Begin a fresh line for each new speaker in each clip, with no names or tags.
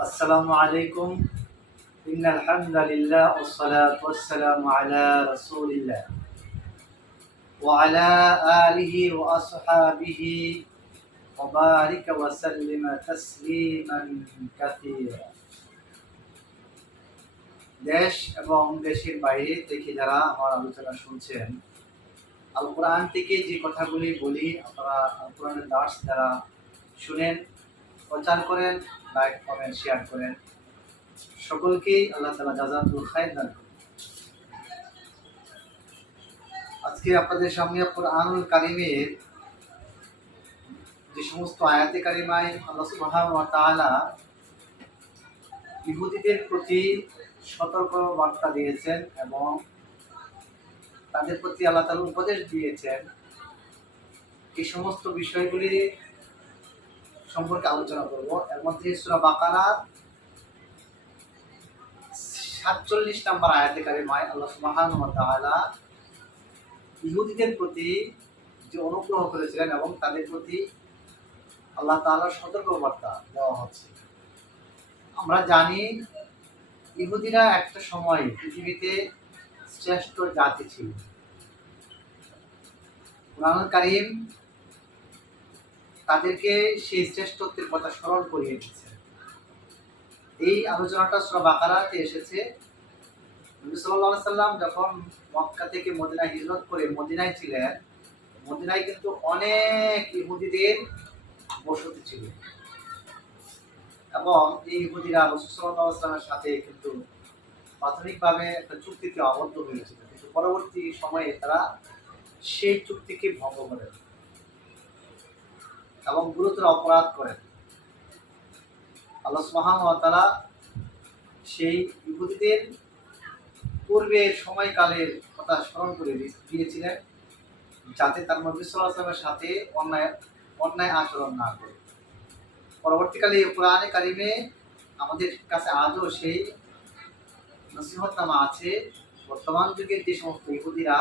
السلام عليكم إن الحمد لله والصلاة والسلام على رسول الله وعلى آله وأصحابه وبارك وسلم تسليما كثيرا দেশ এবং দেশের বাইরে থেকে যারা আমার আলোচনা শুনছেন আল কোরআন থেকে যে কথাগুলি বলি আপনারা আল কোরআনের দাস যারা শুনেন প্রচার করেন লাইক কমেন্ট শেয়ার করেন। সকলকেই আল্লাহ তালা জাজাতুল খায়ের দান আজকে আপনাদের সামনে কোরআনুল কারিমের যে সমস্ত আয়াতে কারিমায় আল্লাহ তাআলা ইহুদিদের প্রতি সতর্ক বার্তা দিয়েছেন এবং তাদের প্রতি আল্লাহ তাআলা উপদেশ দিয়েছেন। এই সমস্ত বিষয়গুলি সম্পর্কে আলোচনা করব। এর মধ্যে সূরা বাকারা সাতচল্লিশ নম্বর আয়াতে কারিমায় আল্লাহ সুবহানাহু ওয়া তাআলা ইহুদিদের প্রতি যে অনুগ্রহ করেছিলেন এবং তাদের প্রতি আল্লাহ তাআলার সতর্ক বার্তা দেওয়া হচ্ছে। আমরা জানি ইহুদিরা একটা সময় পৃথিবীতে শ্রেষ্ঠ জাতি ছিল। কোরআন কারিম তাদেরকে সেই শ্রেষ্ঠত্বের কথা স্মরণ করিয়ে দিচ্ছে। এই আলোচনাটা সুরা বাকারাতে এসেছে। নবী সাল্লাল্লাহু সাল্লাম যখন মক্কা থেকে মদিনায় হিজরত করে মদিনায় ছিলেন, মদিনায় কিন্তু অনেক ইহুদিদের বসতি ছিল। এবং এই ইহুদিরা রসুল সাল্লামের সাথে কিন্তু প্রাথমিকভাবে একটা চুক্তিতে আবদ্ধ হয়েছিল। কিন্তু পরবর্তী সময়ে তারা সেই চুক্তিকে ভঙ্গ করেন এবং গুরুতর অপরাধ করেন আল্লাহ সুবহানাহু ওয়া সেই ইহুদিদের পূর্বের সময়কালের কথা স্মরণ করে দিয়েছিলেন যাতে তার নবী ওয়াসাল্লামের সাথে অন্যায় অন্যায় আচরণ না করে। পরবর্তীকালে কোরআনে কারিমে আমাদের কাছে আজও সেই নসিহতনামা আছে। বর্তমান যুগের যে সমস্ত ইহুদিরা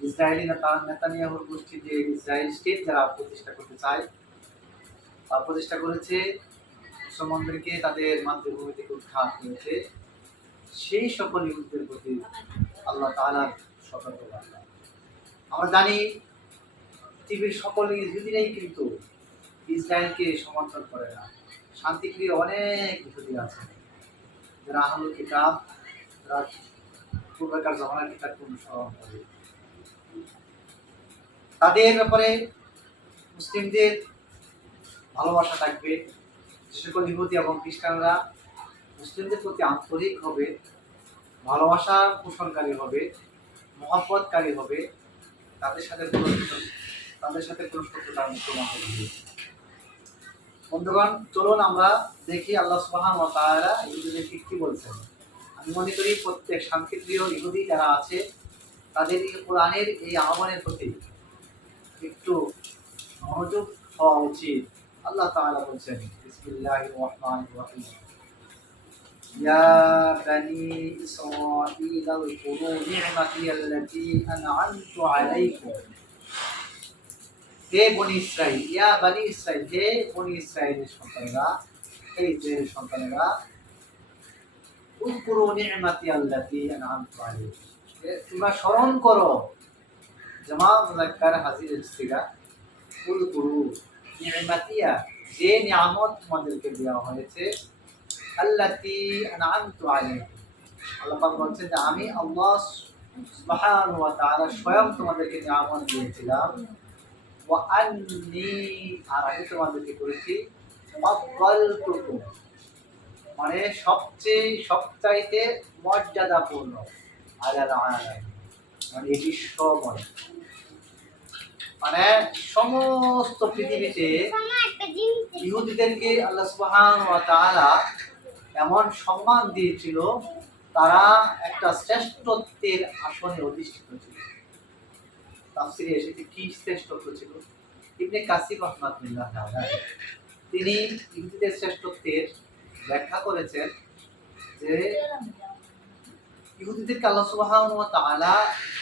ইসরায়েলি নেতা নেতানিয়াহুর গোষ্ঠী যে ইসরায়েল স্টেট, যারা প্রতিষ্ঠা করতে চায় প্রতিষ্ঠা করেছে। মুসলমানদেরকে তাদের মাতৃভূমি থেকে উৎখাত করেছে। সেই সকল ইহুদিদের প্রতি আল্লাহ তালার সতর্ক সতর্কবার্তা আমরা জানি, পৃথিবীর সকল ইহুদিরাই কিন্তু ইসরায়েলকে সমর্থন করে না। শান্তিপ্রিয় অনেক ইহুদি আছে। যারা আহলুল কিতাব, যারা পূর্বেকার জমানার কিতাবকে অনুসরণ করে। তাদের ব্যাপারে মুসলিমদের ভালোবাসা থাকবে যে সকল ইহুদি এবং খ্রিস্টানরা মুসলিমদের প্রতি আন্তরিক হবে, ভালোবাসা পোষণকারী হবে, মহব্বতকারী হবে, তাদের সাথে তাদের সাথে কোনো শত্রুতা মুসলমান হবে। বন্ধুগণ, চলুন আমরা দেখি আল্লাহ সুবাহান ও তারা ইহুদিদেরকে কি বলছেন। আমি মনে করি প্রত্যেক শান্তিপ্রিয় ইহুদি যারা আছে তাদের কোরআনের এই আহ্বানের প্রতি একটু মনোযোগ হওয়া উচিত আল্লাহ তাআলা বলছেন বিসমিল্লাহির রহমানির রহিম يا بني إسرائيل اذكروا نعمتي التي أنعمت عليكم হে বনি ইসরাইল ইয়া বনি ইসরাইল হে বনি ইসরাইলের সন্তানেরা হে ইসরায়েলের সন্তানেরা উযকুরু নি'মাতি আল্লাতী আন'আমতু আলাইকুম এ তোমরা স্মরণ করো জামা মুযাক্কার হাজির ইস্তিগা উযকুরু নি'মাতিয়া যে নিয়ামত তোমাদেরকে দেওয়া হয়েছে, আল্লাতী আন'আমতু আলাইকুম আল্লাহ বলছেন যে, আমি আল্লাহ সুবহানাহু স্বয়ং তোমাদেরকে নিয়ামত দিয়েছিলাম। ওয়া আন্নি, আর আমি তোমাদেরকে করেছি ফাদ্দালতুকুম মানে সবচেয়ে, সবচাইতে মর্যাদাপূর্ণ আলাল আলামিন। এই বিশ্বময় মানে সমস্ত পৃথিবীতে ইহুদিদেরকে আল্লাহ সুবহান এমন সম্মান দিয়েছিল, তারা একটা শ্রেষ্ঠত্বের আসনে অধিষ্ঠিত ছিল। তাফসিরে এসেছে কি শ্রেষ্ঠত্ব ছিল? ইবনে কাসিম রহমাতুল্লাহ তিনি ইহুদিদের শ্রেষ্ঠত্বের ব্যাখ্যা করেছেন যে ইহুদিদেরকে আল্লাহ সুবাহান তালা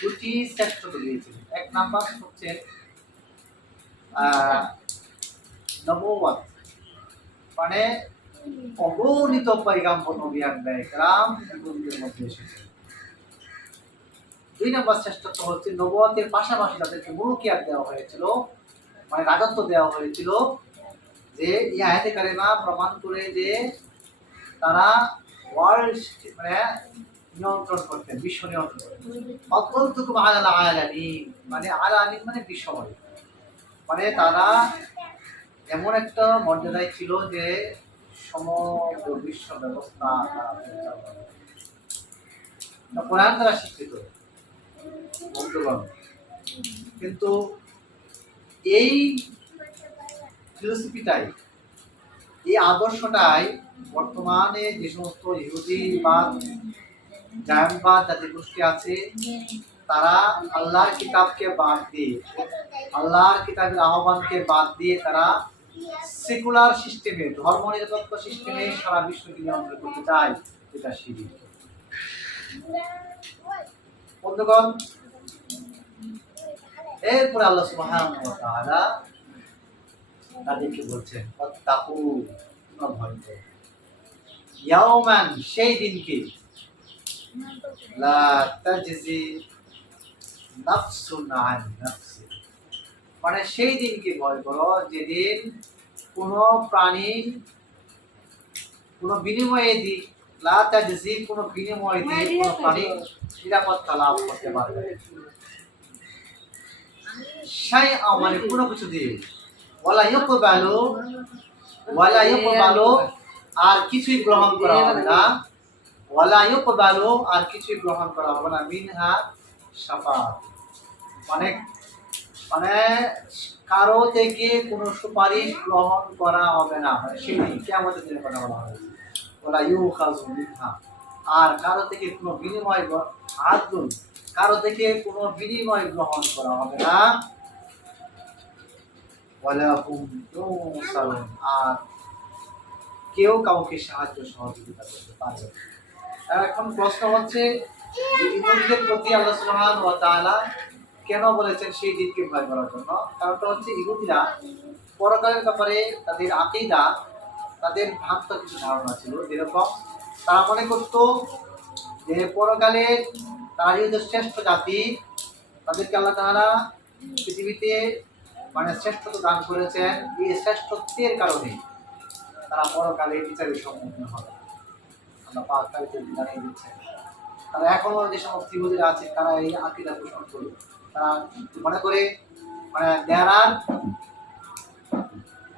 দুটি শ্রেষ্ঠত্ব দিয়েছিল এক নাম্বার হচ্ছে নববাদ মানে অগণিত পৈগাম্বর নবী আনবে রাম নবীদের মধ্যে এসেছে দুই নাম্বার শ্রেষ্ঠত্ব হচ্ছে নবতের পাশাপাশি তাদেরকে মুরুকিয়াত দেওয়া হয়েছিল মানে রাজত্ব দেওয়া হয়েছিল যে, এই আয়াতে কারেমা প্রমাণ করে যে তারা ওয়ার্ল্ড মানে নিয়ন্ত্রণ করতেন, বিশ্ব নিয়ন্ত্রণ করতেন। অত্যন্তকুম আলাল আলামিন মানে আলামিন মানে বিশ্বময়। মানে তারা এমন একটা মর্যাদায় ছিল যে সমগ্র বিশ্ব ব্যবস্থা তারা কোরআন দ্বারা শিক্ষিত কিন্তু এই ফিলোসফিটাই, এই আদর্শটাই বর্তমানে যে সমস্ত ইহুদিবাদ আছে, তারা আল্লাহর কিতাবকে বাদ দিয়ে, আল্লাহর কিতাবের আহ্বানকে বাদ দিয়ে তারা সেকুলার সিস্টেমে ধর্ম নিরপেক্ষ সিস্টেমে সারা নিয়ন্ত্রণ করতে চায় এটা শিরিক। বন্ধুগণ, এরপরে আল্লাহ তাআলা তাদেরকে বলছেন অত্তাকু ভয় সেই দিনকে লা তাজজি নাফসুন আন নাফসি মানে সেই দিনকে ভয় করো যেদিন কোনো প্রাণীর কোনো বিনিময়ে দিক লা তাজজি কোনো বিনিময়ে দিয়ে কোনো প্রাণী নিরাপত্তা লাভ করতে পারবে। সেই মানে কোনো কিছু দিয়ে। ওয়ালা ইয়কবালু ওয়ালা ইয়কবালু আর কিছুই গ্রহণ করা হবে না। আর কিছুই গ্রহণ করা হবে না। মিনহা শাফাত মানে মানে কারও থেকে কোনো সুপারিশ গ্রহণ করা হবে না। মানে কেমতের দিনের কথা বলা হয়েছে ওলা ইউ মিনহা। আর কারও থেকে কোনো বিনিময় আদুন কারও থেকে কোনো বিনিময় গ্রহণ করা হবে না। আর কেউ কাউকে সাহায্য সহযোগিতা করতে পারবে এখন প্রশ্ন হচ্ছে ইহুদিদের প্রতি আল্লাহ সুবহানাহু ওয়া তাআলা কেন বলেছেন সেই দিনকে ভয় করার জন্য? কারণটা হচ্ছে ইহুদিরা পরকালের ব্যাপারে তাদের আকিদা, তাদের ভ্রান্ত কিছু ধারণা ছিল যেরকম তারা মনে করত যে পরকালে তারা যেহেতু শ্রেষ্ঠ জাতি, তাদেরকে আল্লাহ তাআলা পৃথিবীতে মানে শ্রেষ্ঠত্ব দান করেছেন, এই শ্রেষ্ঠত্বের কারণে তারা পরকালে বিচারের সম্মুখীন হবে তাদেরকে জানিয়ে দিচ্ছেন তারা এখনও যে সমস্ত আছে, তারা এই আকিদা পোষণ করে তারা মনে করে মানে দেয়ার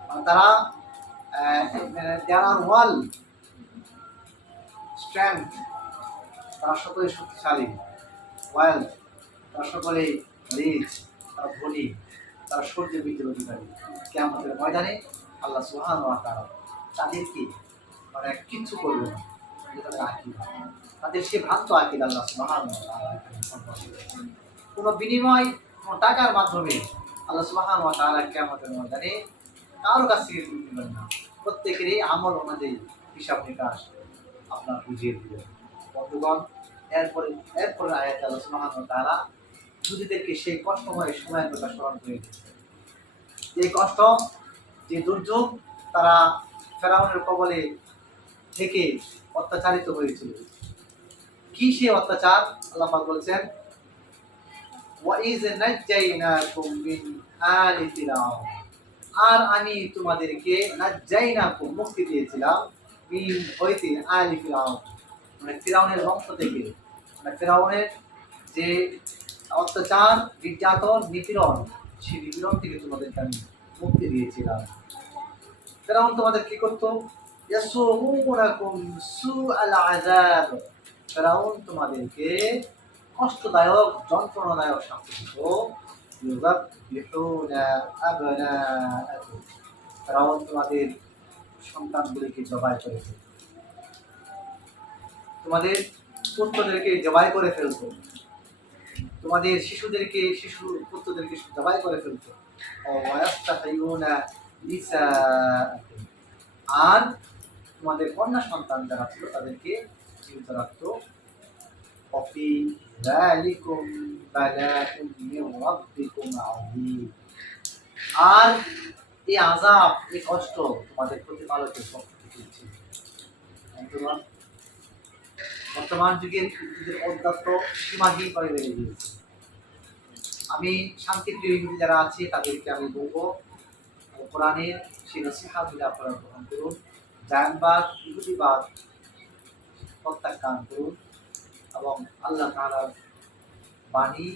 মানে তারা দেয়ার ওয়াল স্ট্রেংথ তারা সকলে শক্তিশালী। তারা সকলে রিচ তারা ধনী, তারা বৃদ্ধির অধিকারী। ময়দানে আল্লাহ সুহান তারা তাদেরকে মানে কিচ্ছু করবে না। তাদের সে ভ্রান্ত আকিদা আল্লাহ সুবহান কোনো বিনিময়, কোনো টাকার মাধ্যমে আল্লাহ সুবহান ওয়া তাআলা কিয়ামতের ময়দানে কারোর কাছ থেকে নেবেন না। প্রত্যেকেরই আমল অনুযায়ী হিসাব নিকাশ আপনার বুঝিয়ে দিবেন বন্ধুগণ, এরপরে এরপরে আয়াত আল্লাহ সুবহান ওয়া তাআলা যুদিদেরকে সেই কষ্টময় সময়ের কথা স্মরণ করে যে কষ্ট, যে দুর্যোগ তারা ফেরাউনের কবলে থেকে অত্যাচারিত হয়েছিল। কি সে অত্যাচার? আল্লাহ বলছেন আর আমি তোমাদেরকে মুক্তি দিয়েছিলাম মিন ফিরাউনের বংশ থেকে। মানে ফিরাউনের যে অত্যাচার, নির্যাতন, নিপীড়ন, সেই নিপীড়ন থেকে তোমাদেরকে আমি মুক্তি দিয়েছিলাম। ফেরাউন তোমাদের কি করতো? ফেরাউন তোমাদেরকে কষ্টদায়ক, যন্ত্রণাদায়ক শাস্তি ইউযাববিহুনা ফেরাউন তোমাদের সন্তানগুলিকে জবাই করে ফেলত তোমাদের পুত্রদেরকে জবাই করে ফেলতো তোমাদের শিশুদেরকে, শিশু পুত্রদেরকে জবাই করে ফেলতো আর তোমাদের কন্যা সন্তান যারা ছিল তাদেরকে জীবিত রাখতো وفي ذلكم بلاء من ربكم عظيم আর এই আজাব এই কষ্ট তোমাদের প্রতিপালকের পক্ষ থেকে ছিল বন্ধুগণ, বর্তমান যুগের ইহুদিদের অধ্যাত্ম সীমাহীন করে বেড়ে গিয়েছে আমি শান্তিপ্রিয় ইহুদি যারা আছে তাদেরকে আমি বলবো কোরআনের সেই নসিহাতগুলি আপনারা গ্রহণ করুন জায়নবাদ ইহুদিবাদ প্রত্যাখ্যান করুন এবং আল্লাহ তালার বাণী,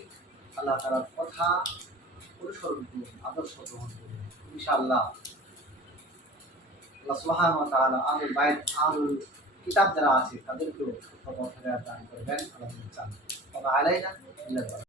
আল্লাহ তালার কথা অনুসরণ করুন, আদর্শ গ্রহণ করুন। ইনশাআল্লাহ আল্লাহ সুবহান ওয়া তাআলা আলুল বাইত আলুল কিতাব যারা আছে তাদেরকেও দান করবেন। আল্লাহ চান তবে ইল্লাল বালাগ।